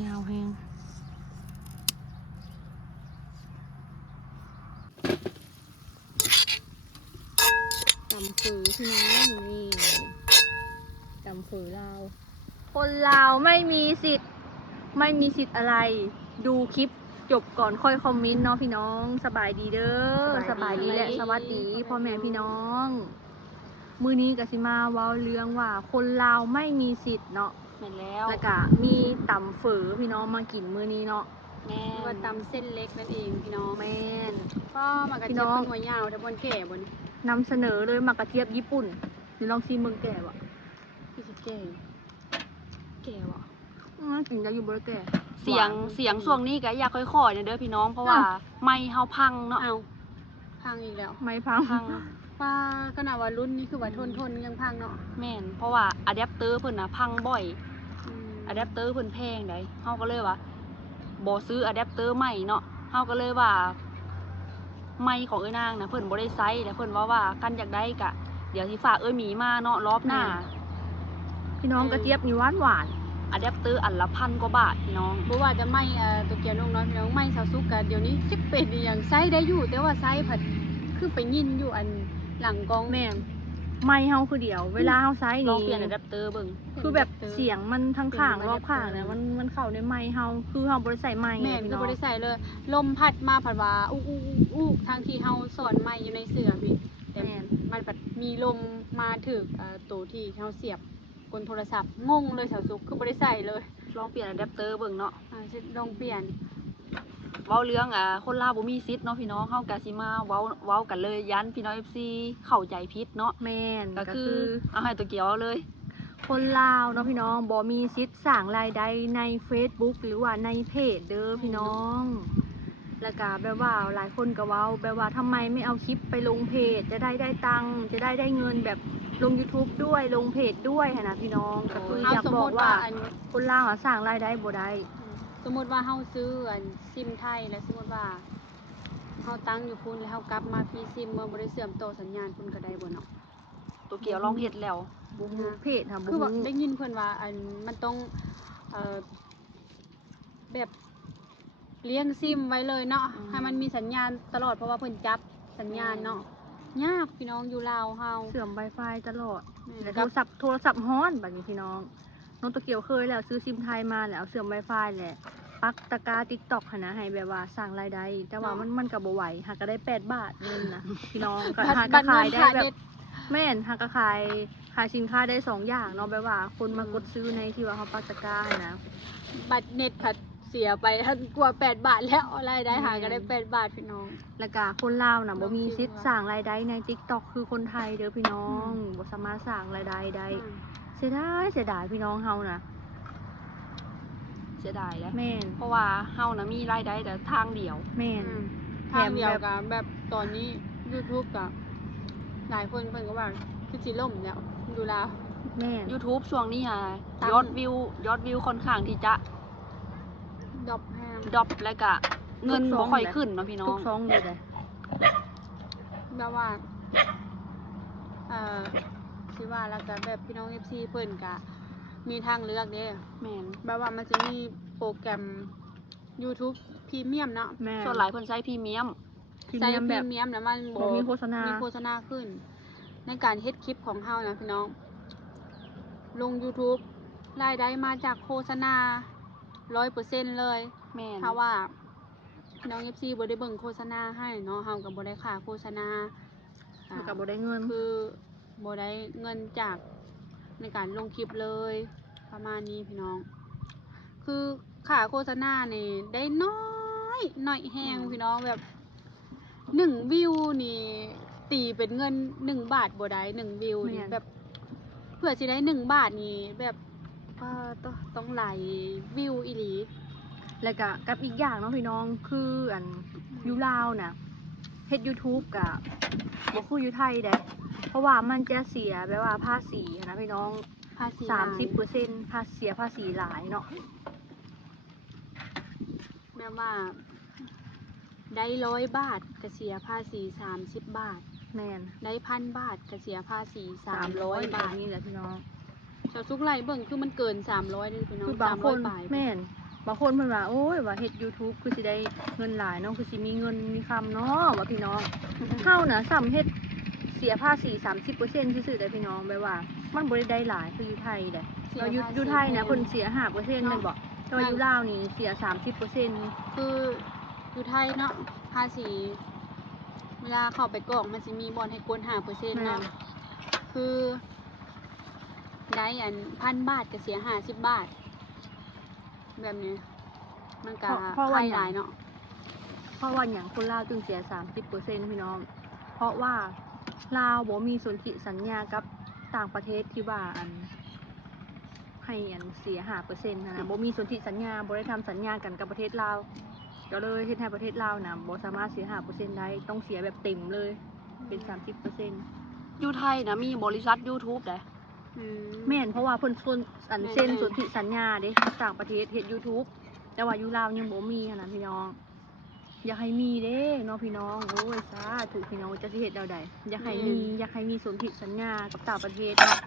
ยาวแฮงตำฝือพี่น้องนี่ตำฝือลาวคนลาวไม่มีสิทธิ์อะไรดูคลิปจบก่อนค่อยคอมเมนต์เนาะพี่น้องสบายดีเด้อสบายดีและสวัสดีพ่อแม่พี่น้องมื้อนี้ก็สิมาเว้าเรื่องว่าคนลาวไม่มีสิทธิ์เนาะแม่นแล้ว แล้วก็มีตำฝือพี่น้องมากินมื้อนี้เนาะ แม่นว่าตำเส้นเล็กนั่นเองพี่น้อง แม่น ก็มากระ พี่ เจี๊ น้ ยบ อง เป็นหัวยาวแต่บนแก่บน นำเสนอเลยหมักกระเทียบญี่ปุ่นนี่ลองชิมเมืองแก่วะ พี่สิแก่วะ กินได้อยู่บ่ได้แก่ เสียงช่วงนี้ก็อยากค่อยๆเด้อพี่น้องเพราะว่าไม่เฮาพังเนาะเอาพังอีกแล้ว ไม่พัง พังป้าขนาดว่ารุ่นนี้คือว่าทนยังพังเนาะแม่นเพราะว่าอะแดปเตอร์เพิ่นน่ะพังบ่อยอะแดปเตอร์เพิ่นแพงได้เฮาก็เลยว่าบ่ซื้ออะแดปเตอร์ใหม่เนาะเฮาก็เลยว่าไม้ของเอ้ยนางน่ะเพิ่นบ่ได้ใช้แล้วเพิ่นว่ากันอยากได้ก็เดี๋ยวสิฝากเอ้ยหมีมาเนาะรอบหน้า พี่น้องกระเจี๊ยบนี่หวานหวาน อะแดปเตอร์อันละ1,000 กว่าบาทพี่น้องบ่ว่าจะไม่ตัวเกียวน้องน้อยพี่น้องไม่ซาซุกกันเดี๋ยวนี้จิกเป็ดนี่ยังใช้ได้อยู่แต่ว่าใช้ผัดคือไปยินอยู่อันหลังกอง แม่นไม่เฮาคือเดียว เวลาเฮาใช้ ลอง นี่ เปลี่ยนอะแดปเตอร์เบิ่ง คือแบบเสียงมันทั้งข้างรอบข้างเนี่ยมันเข้าในไม้เฮาคือเฮาบ่ได้ใส่ไม้ แม่น พี่ ก็ น้อง บ่ได้ใส่เลยลมพัดมาผัดว่าอู้ทางที่เฮาสอนไม้อยู่ในเสือพี่แต่มันผัดมีลมมาถึกตัวที่เฮาเสียบกลโทรศัพท์งงเลยสาวซุกคือบ่ได้ใส่เลยลองเปลี่ยนอะแดปเตอร์เบิ่งเนาะลองเปลี่ยนเว้าเรื่องคนลาวบ่มีสิทธิ์เนาะพี่น้องเฮาก็สิมาเว้ากันเลยยันพี่น้อง FC เข้าใจผิดเนาะ แม่น ก็คือเอาให้ตัวเกียวเอาเลย คนลาวเนาะพี่น้องบ่มีสิทธิ์สร้างรายได้ใน Facebook หรือว่าในเพจเด้อพี่น้อง แล้วก็แบบว่าหลายคนก็เว้าแบบว่าทำไมไม่เอาคลิปไปลงเพจจะได้ตังค์จะได้เงินแบบลง YouTube ด้วยลงเพจด้วยหั่นนะพี่น้องก็คืออยากบอกว่าคนลาวสร้างรายได้บ่ได้ สมมติว่าเฮาซื้อซิมไทยแล้วสมมติว่าเฮาตั้งอยู่พุ่นแล้วเฮากลับมาพี่ซิมเมื่อบ่ได้เสื่อมต่อสัญญาณพุ่นก็ได้บ่เนาะตัวเกียวลองเฮ็ดแล้ว บ่ฮู้เพจค่ะบ่ คือว่า ฮู้ ได้ยินเพิ่นว่ามันต้องแบบเลี้ยงซิมไว้เลยเนาะให้มันมีสัญญาณตลอดเพราะว่าเพิ่นจับสัญญาณเนาะยากพี่น้องอยู่ลาวเฮา เสื่อม Wi-Fi ตลอด แม่ แล้วโทรศัพท์ฮ้อนบัดนี้พี่น้องน้องตะเกียวเคยแล้วซื้อซิมไทยมาแล้วเสื่อม Wi-Fi แหละปักตะกร้า TikTok หั่นนะให้แบบว่าสร้างรายได้แต่ว่ามันก็บ่ไหวหากก็ได้8 บาทเงินนะพี่น้องก็หากก็ขายได้แบบแม่นหากก็ขายสินค้าได้2อย่างเนาะแบบว่าคนมากดซื้อในที่ว่าเขาปักตะกร้าหั่นนะ บัตรเน็ตผัดเสียไปกว่า8 บาทแล้วรายได้หาก็ได้8 บาทพี่น้อง แล้วก็คนลาวน่ะบ่มีสิทธิ์สร้างรายได้ใน TikTok คือคนไทยเด้อพี่น้องบ่สามารถสร้างรายได้ได้เสียดายพี่น้องเฮานะ เสียดายแล้ว แม่น เพราะว่าเฮานะมีรายได้แต่ทางเดียว แม่น ทางเดียวกับแบบตอนนี้ YouTube กับหลายคนเพิ่นก็ว่าคือสิล่มแล้วดูแล้ว แม่น YouTube ช่วงนี้ยอดวิวค่อนข้างที่จะดรอปแพงดรอปแล้วก็เงินบ่ค่อยขึ้นเนาะพี่น้อ ทุ ง กช่องเลยเลย แบบว่าสิว่าแล้วก็แบบพี่น้อง FC เพิ่นก็มีทางเลือกเด้แม่นแบบว่ามันจะมีโปรแกรม YouTube พรีเมียมเนาะ แม่น ส่วนหลายเพิ่นใช้พรีเมียม ใช้พรีเมียมแล้วมัน บ่มีโฆษณา มีโฆษณาขึ้น ในการเฮ็ดคลิปของเฮานะพี่น้อง ลง YouTube รายได้มาจากโฆษณา 100% เลยแม่นถ้าว่าพี่น้อง FC บ่ได้เบิ่งโฆษณาให้เนาะเฮาก็บ่ได้ค่าโฆษณา แล้วก็บ่ได้เงิน คือบ่ได้เงินจากในการลงคลิปเลยประมาณนี้พี่น้อง คือค่าโฆษณานี่ได้น้อยแฮงพี่น้องแบบ1 วิวนี่ตีเป็นเงิน1 บาทบ่ได้1 วิวนี่แบบเพื่อสิได้1 บาทนี่แบบต้องหลายวิวอีหลี แล้วก็กับอีกอย่างเนาะพี่น้องคืออยู่ลาวน่ะเฮ็ด YouTube ก็บ่คืออยู่ไทยเด้เพราะว่ามันจะเสียแบบว่าภาษีนะพี่น้อง ภาษี 30%เสียภาษีหลายเนาะ แม่ว่าได้100 บาทก็เสียภาษี30 บาท แม่น ได้1,000 บาทก็เสียภาษี300 บาท นี่แหละพี่น้อง ชาวซุกไลเบิ่งคือมันเกิน300เลยพี่น้อง คือบางคน 300 บาท แม่น บางคนเพิ่นว่าโอ้ยว่าเฮ็ด YouTube คือสิได้เงินหลายเนาะคือสิมีเงินมีคำเนาะว่าพี่น้องเฮาน่ะซ้ำเฮ็ดเสียภาษี 30% ซื่อๆได้พี่น้องแบบว่ามันบ่ได้หลายคืออยู่ไทยเด้เราอยู่ไทยนะเพิ่นเสีย 5% แม่นบ่แต่ว่าอยู่ลาวนี่เสีย 30% คืออยู่ไทยเนาะภาษีเวลาเข้าไปกรอกมันสิมีบอลให้กด5%เนาะคือได้อัน1,000 บาทก็เสีย50 บาท แบบนี้มันก็ เพราะ ไท ว่าย ห ห ยั ลาง ยเนาะ เพราะว่าอย่างคนลาวจึงเสีย 30%พี่น้อง เพราะว่าลาวบ่มีสนธิสัญญากับต่างประเทศที่ว่าอันให้อันเสีย 5% นะบ่มีสนธิสัญญาบ่ได้ทำสัญญากันกับประเทศลาวก็เลยเฮ็ดให้ประเทศลาวนะบ่สามารถเสีย 5% ได้ต้องเสียแบบเต็มเลยเป็น 30% อยู่ไทยนะมีบริษัท YouTube ได้ แม่นเพราะว่าเพิ่นอัน แม่น เซ็นสนธิสัญญาเด้กับต่างประเทศเฮ็ด YouTube แต่ว่าอยู่ลาวยังบ่มีหั้นนะพี่น้อง อยากให้มีเด้เนาะพี่น้องโอ้ยสาธุพี่น้องจะสิเฮ็ดแนวใดอยากให้มีสนธิสัญญากับต่างประเทศเนาะ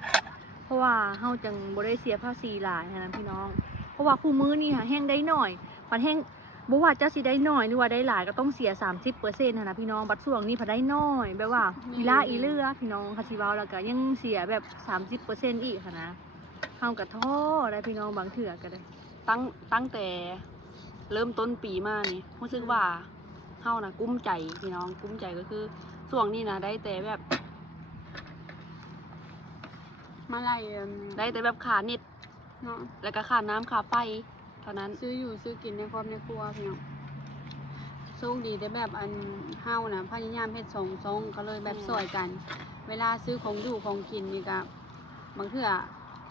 เพราะว่าเฮาจังบ่ได้เสียภาษีหลายหั้นนะพี่น้อง เพราะว่าคู่มื้อนี่แฮงได้น้อยพันแฮงบ่ว่าจะสิได้น้อยหรือว่าได้หลายก็ต้องเสีย 30% หั้นนะพี่น้องบัดช่วงนี้พันได้น้อยแบบว่าอีหลาอีเลือพี่น้องคาสิเว้าแล้วก็ยังเสียแบบ 30% อีกหั้นนะเฮาก็ท้อได้พี่น้องบางเทื่อก็ได้ ตั้งแต่เริ่มต้นปีมานี่รู้สึกว่าเฮานะกุ้มใจพี่น้องกุ้มใจก็คือช่วงนี้นะได้แต่แบบ มาไล่ ได้แต่แบบค่าเน็ต เนาะ แล้วก็ค่าน้ำค่าไฟเท่านั้น ซื้ออยู่ซื้อกินในครอบในครัวพี่น้องโชคดีแต่แบบอันเฮานะพยายามเฮ็ดสองซองก็เลยแบบซอยกัน เวลาซื้อของอยู่ของกินนี่ก็บางเทื่อ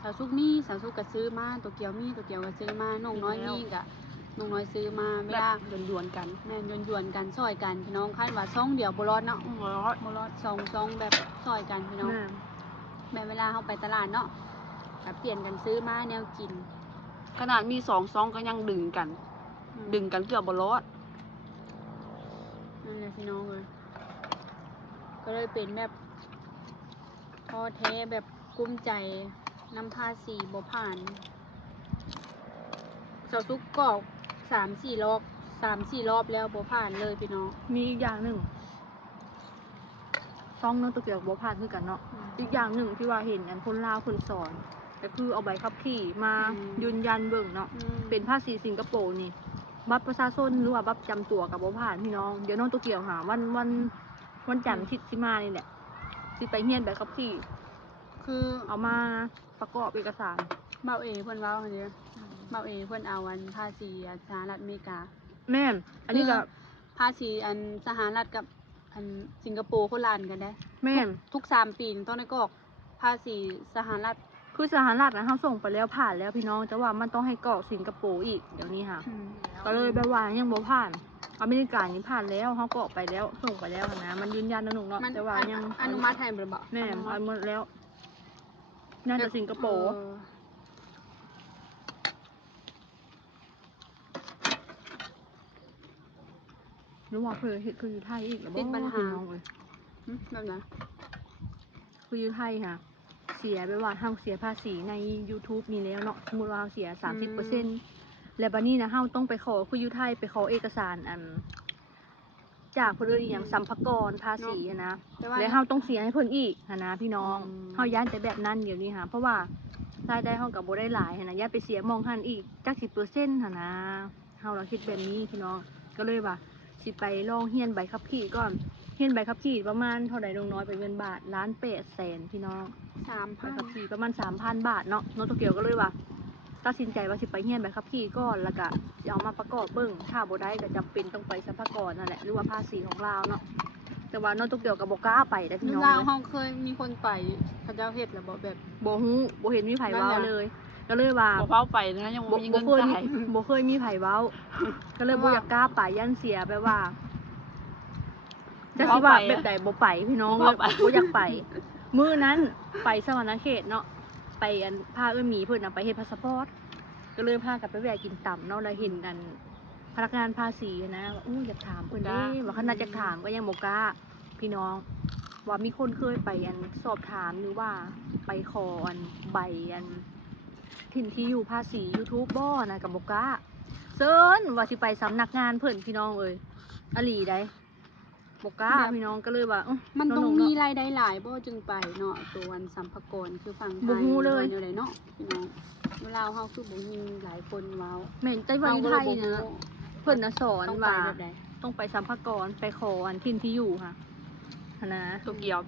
สาวสุกมีสาวสุกก็ซื้อมาตัวเกียวมีตัวเกียวก็ซื้อมาน้องน้อยมีก็น้องน้อยซื้อมาเว แบบ ลา หยวนๆกัน แม่นหยวนๆกันซอยกันพี่น้องคันว่าซองเดียวบ่รอดเนาะบ่รอดสองซองแบบซอยกันพี่น้อง แม่ แบบเวลาเฮาไปตลาดเนาะก็เปลี่ยนกันซื้อมาแนวกิน ขนาดมี2 ซองก็ยังดึงกัน ดึงกันเกือบบรอด นั่นแหละพี่น้องเลยก็เลยเป็นแบบท้อแท้แบบกุ้มใจนำภาษีบ่ผ่านเสาซุกกรอก3-4 รอบแล้วบ่ผ่านเลยพี่น้อง มีอีกอย่างหนึ่งซ่องเนาะตัวเกี่ยวกับบ่ผ่านคือกันเนาะอีกอย่างหนึ่งที่ว่าเห็นอันคนลาวคนสอนก็คือเอาใบขับขี่มายืนยันเบิ่งเนาะเป็นภาษีสิงคโปร์นี่บัตรประชาชนหรือว่าบัตรประจำตัวกับบ่ผ่านพี่น้องเดี๋ยวน้องตัวเกี่ยวหาวันจันทร์ที่สิมานี่แหละสิไปเฮียนใบขับขี่ คือ เอามาประกอบเอกสาร เบาเอเพิ่นเว้าหั่นเด้อเบาเอเพิ่นเอาอันภาษีสหรัฐอเมริกา แม่นอันนี้ก็ ภาษีอันสหรัฐกับอันสิงคโปร์คนละอันกันได้ แม่น ทุก3 ปีต้องได้กรอกภาษีสหรัฐ คือสหรัฐนะเขาส่งไปแล้วผ่านแล้วพี่น้องแต่ว่ามันต้องให้กรอกสิงคโปร์อีกเดี๋ยวนี้ค่ะ ก็เลยแบบว่ายังบ่ผ่านอเมริกานี่ผ่านแล้วเขาก็ออกไปแล้วส่งไปแล้วนะมันยืนยันนะหนุ่มเนาะ มัน แต่ว่ายัง อนุมัติให้บ่บ่ แม่เอาหมดแล้วน่าจะสิงคโปร์ เออ หรือว่าเพื่อเฮ็ดคืออยู่ไทยอีกหรือบ่พี่น้องเลย แบบนั้น คืออยู่ไทยค่ะ เสียไปว่าเฮาเสียภาษีใน YouTube นี่แล้วเนาะสมมุติว่าเราเสีย 30%แล้วบัดนี้นะเฮาต้องไปขอคืออยู่ไทยไปขอเอกสารอัน จากเพิ่นเอิ้นอีหยังสัมภากรภาษีอะนะ แต่ว่า แล้วเฮาต้องเสียให้เพิ่นอีกหั้นนะพี่น้อง อืม เฮาย้านแต่แบบนั้นเดี๋ยวนี้ค่ะเพราะว่ารายได้เฮาก็บ่ได้หลายหั้นนะย้านไปเสียหมองหันอีกจัก10%หั้นนะเฮาละคิดแบบนี้พี่น้องก็เลยว่าสิไปลองเรียนใบขับขี่ก่อนเรียนใบขับขี่ประมาณเท่าใดลงน้อยเป็นเงินบาท1,800,000พี่น้องใบขับ 3,000 ขี่ประมาณ 3,000 บาทเนาะโนโตเกียวก็เลยว่าตัดสินใจว่าสิไปเรียนใบขับขี่ก่อนแล้วก็สิเอามาประกอบเบิ่งถ้าบ่ได้ก็จำเป็นต้องไปสรรพากรนั่นแหละหรือว่าภาษีของลาวเนาะแต่ว่าโนโตเกียวก็บ่กล้าไปได้พี่น้อง ลาว เลย เฮาเคยมีคนไปเขาเจ้าเฮ็ดแล้วบ่แบบ บ่ฮู้บ่เห็นมีไผเว้า นั่นแหละ เลย ก็เลยว่า บ่เฝ้าไปนะยังบ่มีเงินจ่าย บ่เคยมีไผเว้า ก็เลยบ่อยากกล้าไปยันเสียแบบว่าจะสิว่าแบบใดบ่ไปพี่น้องเลยบ่อยากไป มื้อนั้นไปสวรรณเขตเนาะไปอันพาเอื้อหมีเพิ่นน่ะไปเฮ็ดพาสปอร์ตก็เลยพากันไปแวะกินต่ำเนาะแล้วเห็นอันพนักงานภาษีนะว่าอยากถามเพิ่นเด้ว่าขนาดจะถามก็ยังบ่กล้าพี่น้อง ว่ามีคนเคยไปอันสอบถามหรือว่าไปขออันใบอันถิ่นที่อยู่ภาษี YouTube บ่นะกับบกล้า เซินว่าสิไปสำนักงานเพิ่นพี่น้องเอ้ยอหลีได้บ่กล้าพี่น้องก็เลยว่ามันต้อง น้ๆ มี เนาะ รายได้หลายบ่จึงไปเนาะตัววันสัมภากรคือฝั่งไท บ่ ย ฮู้เลย อยู่ไดเนาะพี่น้องลาวเฮาคือบ่มีหลายคนเว้า แม่นไต้หวัน เฮาก็ ไท เลย ย บ่ นะ ฮู้ เพิ่นน่ะสอน ต้องไป ว่า แบบใด ต้องไปสัมภากรไปขออันถิ่นที่อยู่ค่ะหั้นนะ ตัวเกียว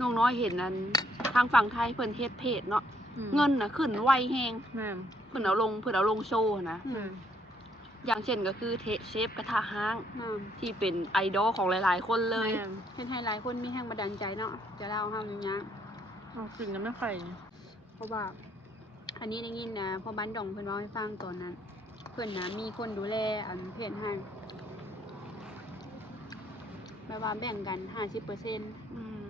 น้องน้อยเห็นนั้นทางฝั่งไทยเพิ่นเฮ็ดเพจเนาะ อืม เงินน่ะขึ้นไวแฮง แม่น เพิ่นเอาลงโชว์นะ อืม อย่างเช่นก็คือเชฟกระทะห้าง อืม ที่เป็นไอดอลของหลายๆ คนเลย แม่น เฮ็ดให้หลายคนมีแรงบันดาลใจเนาะจะเล่าเฮาอยู่หยัง เอากินน้ำไม่ไข่ เพราะว่า อันนี้ได้ยินนะพอบ้านดองเพิ่นเว้าให้ฟังตอนนั้น เพิ่นนะมีคนดูแลอันเพจให้แม่ว่าแบ่งกัน 50% อืม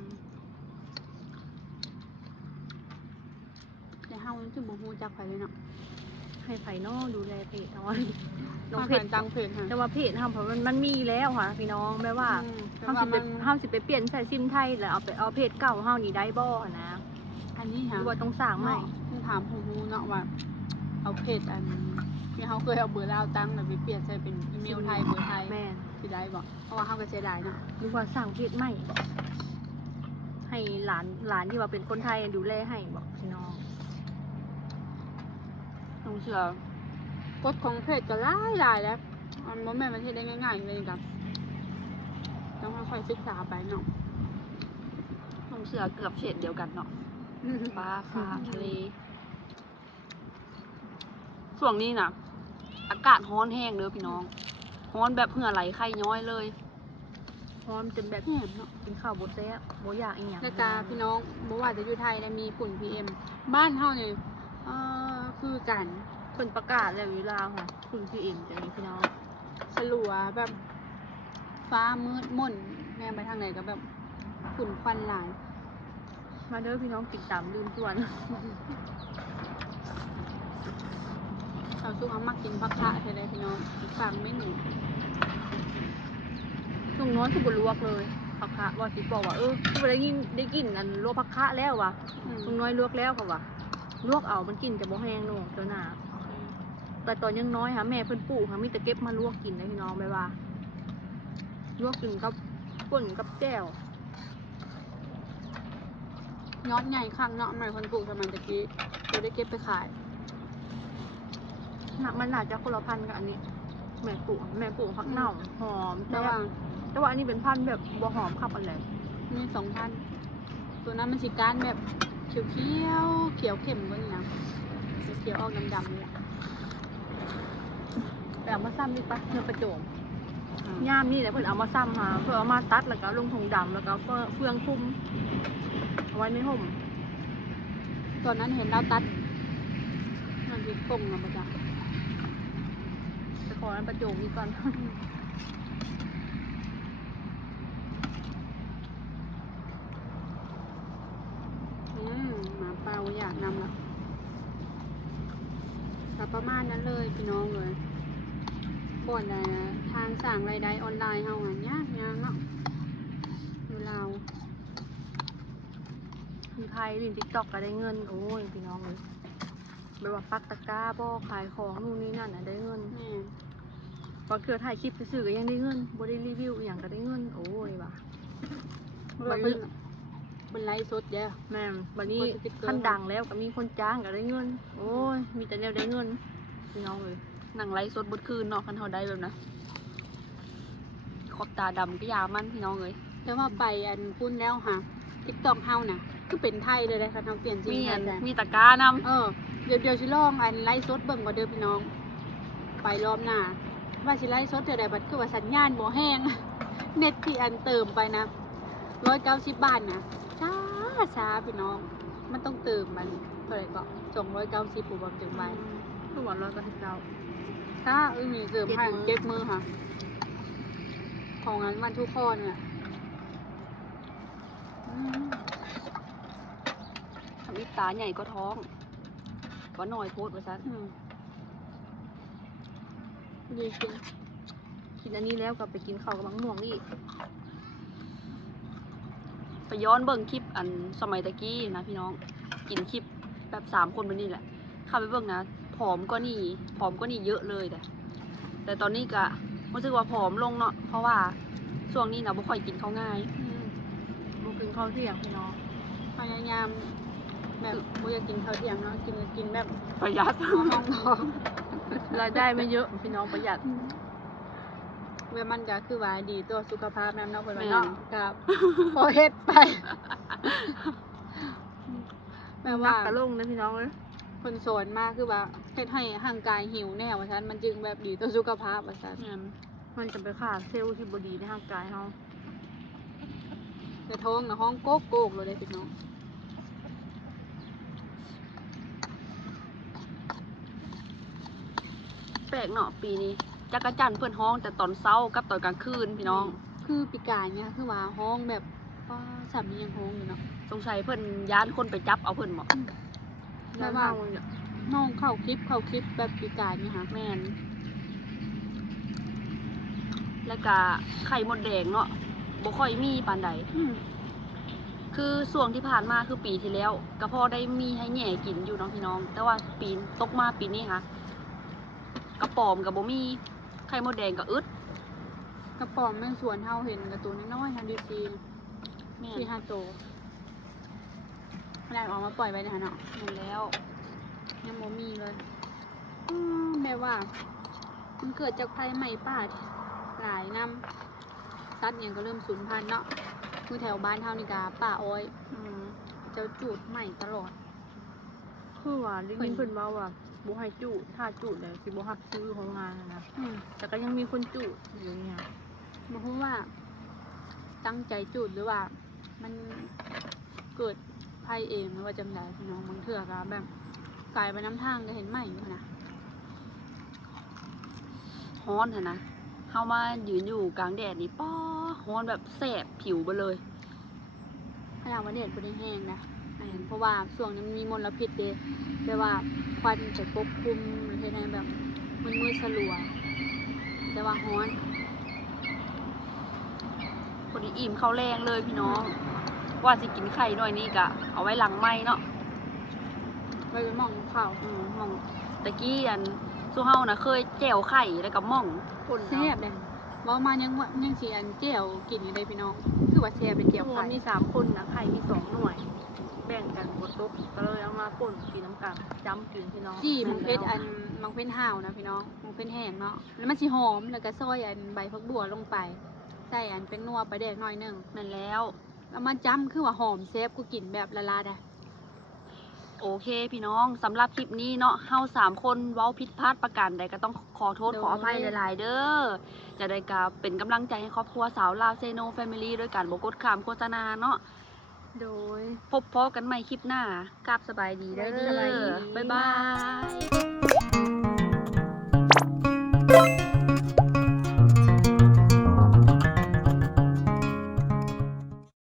แต่เฮายังคือบ่ฮู้จักไผเลยเนาะ ให้ไผ่นอกดูแลเพจเอาไว้น้อง มา เพ เพิ่ จ นตั้งเพจให้ แต่ว่าเพจทำเพราะมันมีแล้วค่ะพี่น้องแม่ว่า แต่ ห้าม ว่า สิไป มัน ห้ามสิไปเปลี่ยนใส่ซิมไทยแล้วเอาเพจเก่าเฮานี่ได้บ่นะ อันนี้ ห ค่ะ รือว่าต้องสร้างใหม่ ต้องถามผู้ฮู้เนาะว่า เอาเพจอันที่เฮาเคยเอาเบอร์ลาวตั้งแล้วไปเปลี่ยนใส่เป็นอีเมลไทยเบอร์ไทย แม่น สิได้บ่เพราะว่าเฮาก็เสียดายเนาะ หรือว่าสร้างเพจใหม่ให้หลานที่ว่าเป็นคนไทยดูแลให้บอกพี่น้อง น้องเชื่อก ฎของเพจก็หลายแล้วมันบ่แม่นมันเฮ็ดได้ง่ายๆเลยกับต้องค่อยๆศึกษาไปเนาะ น้องเชื่อเกือบเฉดเดียวกันเนาะฟ้าทะเลช่วงนี้น่ะ อากาศร้อนแห้งเด้อพี่น้องร้อนแบบเหงื่อไหลไข้ย้อยเลย พร้อมจนแบบ แหมเนาะ กินข้าวบดแซ่บบ่อยากอีหยัง แล้วก็พี่น้องบ่ว่าจะอยู่ไทยได้มีฝุ่น PM บ้านเฮานี่คือกัน เพิ่นประกาศแล้วอยู่ลาวค่ะคุณพี่เอ็มจะมีพี่น้อง สลัวแบบฟ้ามืดม่นแม่งไปทางไหนก็แบบฝุ่นควันหลาย มาเด้อพี่น้องกินตามลืมส่วน ชาวซุกเอามักกินผักคะเท่าใดพี่น้องอีกฝั่งไม่หนู ลุงน้อยคือบลวกเลยผักคะว่าสิบอกว่าคือบ่ได้กินอันลวกผักคะแล้วว่ะลุงน้อยลวกแล้วค่ะว่ะลวกเอามันกินจะบ่แห้งหนูเจ้าหน้าแต่ตอนยังน้อยค่ะแม่เพิ่นปลูกค่ะมีแต่เก็บมาลวกกินนะพี่น้องแบบว่าลวกกินกับป่นกับแจ่วย อดใหญ่ข้างเนาะใหม่คนปลูกสมัยตะกี้จะได้เก็บไปขาย มันน่าจะคนละพันธุ์กับอันนี้ แม่ปลูกผักเน่าหอม แต่ แต่ ว่า ว่าอันนี้เป็นพันธุ์แบบบ่หอมขับอะไร มี2,000ตัวนั้นมันสิก้านแบบเขียวเขียวเข้มกว่านี้นะเขียวออกดำๆนี่แหละ ไปเอามาซ้ำดีปะเนื้อประโจมย่ามนี่แหละเพิ่นเอามาซ้ำมาเพื่อเอามาตัดแล้วก็ลงถุงดำแล้วก็เฟืองคลุมเอาไว้ในห่ม ตอนนั้นเห็นเราตัดมันสิกลมแล้วบ่จ๊ะ ไปขออันประโจมนี่ก่อน หมาเปล่าอยากนำละแต่ประมาณนั้นเลยพี่น้องเลยบ่อนใดนะทางสั่งรายได้ออนไลน์เฮาอ่ะยากเนาะอยู่ลาว มีไทยลินติ๊กต็อกก็ได้เงินโอ้ยพี่น้องเลยแบบว่าปักตะกร้าบ่ขายของนู่นนี่นั่นได้เงิน แม่ พอเกิดถ่ายคลิปซื่อๆก็ยังได้เงินบ่ได้รีวิวอหย่างก็ได้เงินโอ้ยว่ะ เมื่อเป็นไลฟ์สดเด้อ แม่นบัดนี้ กดสติ๊กเกอร์ ขั้นดังแล้วก็มีคนจ้างก็ได้เงิน โอ้ยมีแต่แนวได้เงินพี่น้องเลย หนังไลฟ์สดบดคืนเนาะคันเฮาได้แบบนะขอบตาดำก็ยามันพี่น้องเลย แต่ว่าไปอันพุ่นแล้วค่ะ TikTok เฮาน่ะคือเป็นไทยเลยนะคะเฮาเปลี่ยนจริง มี ไท อั ย น แต่ มีตะกร้านำ เดี๋ยวสิลองอันไลฟ์สดเบิ่งก่อนเด้อพี่น้อง ไปรอบหน้าว่าสิไลฟ์สดเท่าใดบัดคือว่าสัญญาณบ่แห้ง เน็ตที่อันเติมไปนะ190 บาทนะช้าพี่น้อง มันต้องเติมมันเท่าไหร่ก็290ปุ๊บถึงไป ทุกวันเราก็ให้เรา ถ้ามีเติมให้ 7 เก็บมือค่ะ ของอันวันทุกคนเนี่ยอืม ทำอิตาใหญ่ก็ท้องก็หน่อยโพดว่าซั่น ดีจริง กินอันนี้แล้วก็ไปกินข้าวกับมังม่วงนี่ ไปย้อนเบิ่งคลิปอันสมัยตะกี้นะพี่น้องกินคลิปแบบ3 คนแบบนี้แหละเข้าไปเบิ่งนะผอมก็นี่เยอะเลยแต่ แต่ตอนนี้ก็รู้สึกว่าผอมลงเนาะเพราะว่าช่วงนี้นะบ่ค่อยกินข้าวง่าย บุกินข้าวเที่ยงพี่น้อง พยายามแบบบ่อยากกินข้าวเที่ยงเนาะกินแบบ ประหยัด ห้องท้อง รายได้ไม่เยอะพี่น้องประหยัด เมื่อมันก็คือว่าดีต่อสุขภาพแม่นเนาะเพิ่นว่า แม่น เนาะกับพอเฮ็ดไปแม่ นั ว่าก กระลงนะพี่น้องเลย คนสอนมาคือว่าเฮ็ดให้ร่างกายหิวแน่ว่าซั่นมันจึงแบบดีต่อสุขภาพว่าซั่น มันจะไปฆ่าเซลล์ที่บดีในร่างกายเรา แต่ท้องน่ะห้องโกกเลยเด้พี่น้อง แปลกเนาะปีนี้จักรจันทร์เพื่อนห้องแต่ตอนเช้ากับตอนกลางคืนพี่น้อง คือปีกายเนี่ยคือว่าห้องแบบว่าสามียังห้องอยู่เนาะ สงสัยเพื่อนย้านคนไปจับเอาเพื่อนหมอ แบบว่าน้องเข้าคลิปแบบปีกายนี่ค่ะ แม่นแล้วก็ไข่มดแดงเนาะบ่ค่อยมีปานใด คือส่วงที่ผ่านมาคือปีที่แล้วก็พอได้มีให้แหน่กินอยู่เนาะพี่น้อง แต่ว่าปีตกมาปีนี้ค่ะกระป๋อมกับบ่มีไข่มดแดงก็อึด กระป๋อมแม่งสวนเฮาเห็นกับตัวน้อยๆนะดีซี แม่น ที่5 ตัวไม่ได้ออกมาปล่อยไว้นะคะเนาะ แม่นแล้ว ยังบ่มีเลยแม่ว่า มันเกิดจากไฟไหม้ป่าหลายน้ำสัตว์อย่างก็เริ่มสูญพันธุ์เนาะคือแถวบ้านเฮานี่กาป่าอ้อย อืม เจ้าจูดใหม่ตลอด คือว่าได้ยินเพิ่นว่าบ่ให้จุถ้าจุเลยสิบ่ฮับซื้อของงานนะ แต่ก็ยังมีคนจุอยู่เนี่ย บ่ฮู้ว่าตั้งใจจูดหรือว่า มันเกิดภัยเองหรือว่าจังไดพี่น้องบางเทื่อก็แบบกลายไปน้ำทางก็เห็นไหมอยู่นะ ฮ้อนหั่นนะเฮามายืนอยู่กลางแดดนี่ป้อฮ้อนแบบแสบผิวไปเลย ขนาดว่าแดดบ่ได้แห้งนะเพราะว่าช่วงนี้มันมีมลพิษเด้แปลว่าควันจะปกคลุมหรือเฮ็ดให้แบบมืดสลัว แต่ว่าร้อน พอดีอิ่มข้าวแรงเลยพี่น้อง ว่าสิกินไข่หน่อยนี่กะเอาไว้หลังไม้เนาะ ไว้หม่องข้าว หม่องตะกี้อันสู้เฮานะเคยแจ่วไข่แล้วกับม่อง คน แซ่บเลยเว้ามายังสิอันแจ่วกินอยู่เลยพี่น้อง คือว่าแซ่บเป็นแจ่ว ทั้งหม ไข่ ดมี3คนนะไข่มี2หน่วย แบ่งกันบดตกก็เลยเอามาป่นกินน้ำกันจ้ำกินพี่น้อง จี้มังเพชรอันมังเพชรห่าวนะพี่น้องมังเพชรแห้งเนาะแล้วมันสิหอมแล้วก็ซอยอันใบผักบัวลงไปใส่อันเป็นนัวไปลาแดกหน่อยหนึง แม่นแล้ว แล้วมันจ้ำคือว่าหอมแซ่บกูกินแบบละลาดอ่ะ โอเคพี่น้องสำหรับคลิปนี้เนาะเฮา3คนเว้าผิดพลาดประการใดก็ต้องขอโทษขออภัยหลายๆเด้อจะได้กาเป็นกำลังใจให้ครอบครัวสาวลาวเซโนแฟมิลี่ด้วยการบ่กดข้ามโฆษณาเนาะ โดย พบพอกันใหม่คลิปหน้ากราบสบายดีเด้อ สบายดี บ๊ายบาย